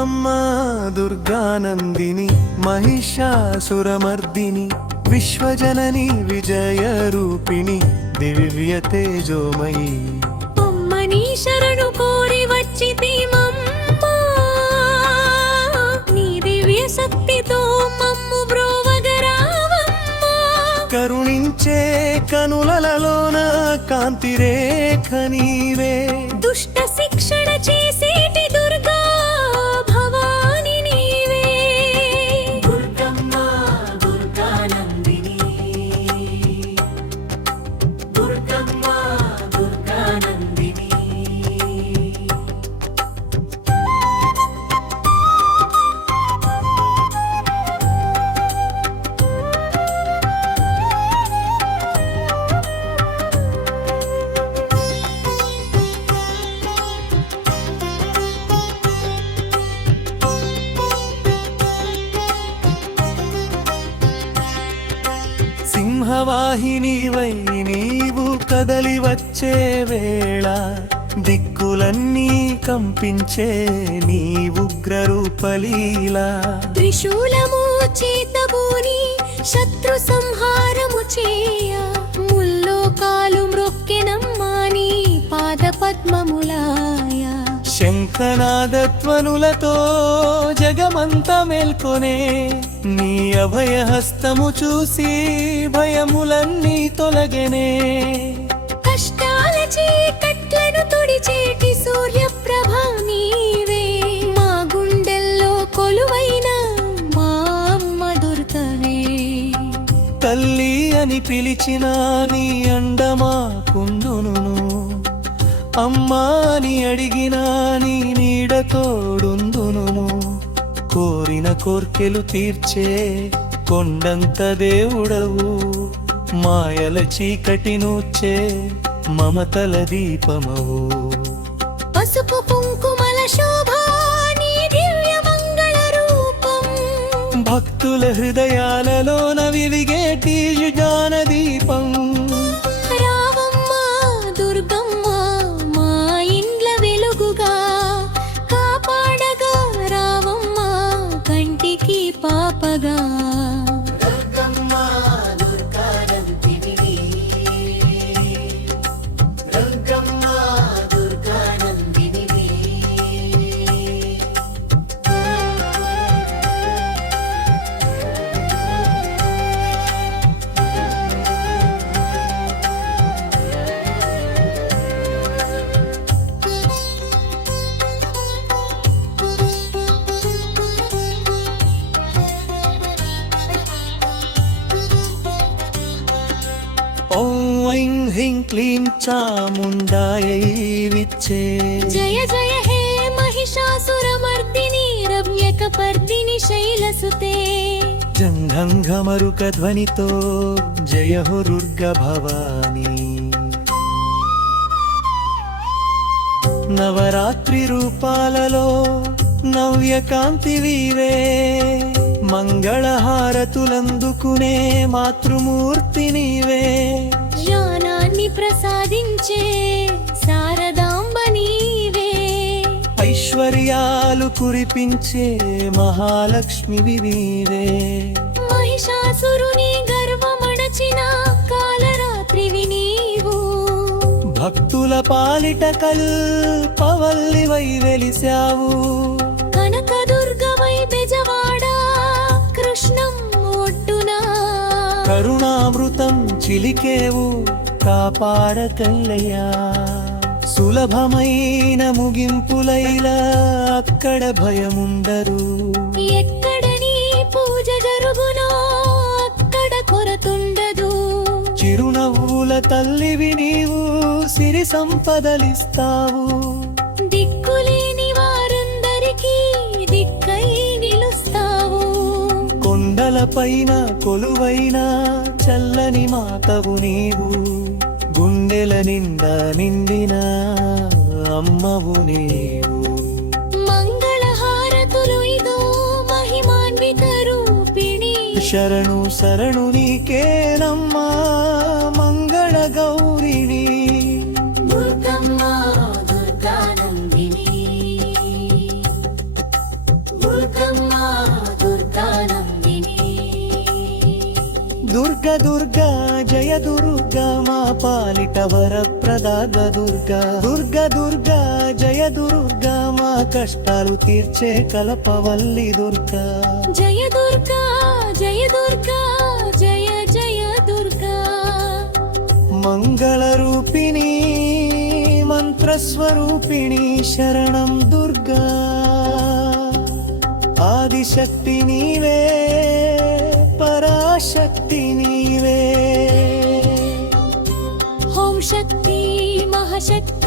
దుర్గమ్మ దుర్గానందిని మహిషాసురమర్దిని విశ్వజనని విజయ రూపిణి దివ్య తేజోమయీ అమ్మని శరణు కోరి వచ్చితిమమ్మా నీ దివ్య శక్తితో మమ్ము బ్రోవగరావమ్మా కరుణించే కనులలోన కాంతి రేఖ నీవే దుష్ట శిక్షణ చేసేటి దుర్గా భవాని నీవే దుర్గమ్మ దుర్గానందిని దుర్గమ్మ దుర్గానందిని సింహవాహినివై నీవు కదలి వచ్చే వేళ దిక్కులన్నీ కంపించే నీ ఉగ్రరూపలీలా త్రిశూలము చేతబూని శత్రు సంహారము చేయ ముల్లోకాలు మ్రొక్కెనమ్మా నీ పాద పద్మములాయ శంఖనాదత్వనులతో జగమంత మేల్కొనే నీ అభయహస్తము చూసి భయములన్నీ తొలగెనే కష్టాల చీకట్లను తుడిచేటి సూర్యప్రభ నీవే మా గుండెల్లో కొలువైన మా అమ్మ దుర్గవే తల్లి అని పిలిచిన నీ అండమా కుందును అమ్మా అని అడిగినా నీ నీడ తోడుందును కోరిన కోర్కెలు తీర్చే కొండంత దేవుడవు మాయల చీకటి నూర్చే మమతల దీపమవు పసుపు కుంకుమల శోభ నీ దివ్య మంగళ రూపం భక్తుల హృదయాలలోన వెలిగేటి యుగాన దీపం రావమ్మ దుర్గమ్మ మా ఇండ్ల వెలుగుగా కాపాడగా రావమ్మ కంటికి పాపగా దుర్గమ్మ దుర్గానందిని దుర్గమ్మ దుర్గానందిని ఓం ఐం హ్రీం క్లీం చాముండాయై విచ్చే జయ జయ హే మహిషాసురమర్దిని రమ్యకపర్దిని శైలసుతే జంఘంఘమరుక ధ్వనితో జయ హో దుర్గ భవాని నవరాత్రి రూపాలలో నవ్య కాంతి వీవే మంగళహారతులందుకునే మాతృమూర్తి నీవే జ్ఞానాన్ని ప్రసాదించే శారదాంబ నీవే ఐశ్వర్యాలు కురిపించే మహాలక్ష్మివి నీవే మహిషాసురుని గర్వమణచిన కాలరాత్రివి నీవు భక్తుల పాలిట కల్పవల్లివై వెలిశావు కనకదుర్గవై బెజవాడ కృష్ణం ఒడ్డున కరుణామృతం చిలికేవు కాపాడకల్లయ్యా సులభమైన ముగింపులైలా అక్కడ భయముండరు ఎక్కడ నీ పూజ జరుగునో అక్కడ కొరతుండదు చిరునవ్వుల తల్లివి నీవు సిరి సంపదలిస్తావు దిక్కులేని వారందరికీ దిక్కై నిలుస్తావు కొండలపైన కొలువైన చల్లని మాతవు నీవు గుండెల నిండా నిండిన అమ్మవు నీవు మంగళహారతులు ఇదో మహిమాన్విత రూపిణి శరణు శరణు నీకేనమ్మా మంగళ గౌరిణి దుర్గమ్మ దుర్గానందిని దుర్గా దుర్గా జయ దుర్గా మా పాలిట వరప్రదాత దుర్గా దుర్గా దుర్గా జయ దుర్గా మా కష్టాలు తీర్చే కలపవల్లి దుర్గా జయ దుర్గా జయ దుర్గా జయ జయ దుర్గా మంగళ రూపిణి మంత్రస్వరూపిణి శరణం దుర్గా ఆదిశక్తి నీవే పరాశక్తి నీవే ఓం శక్తి మహాశక్తి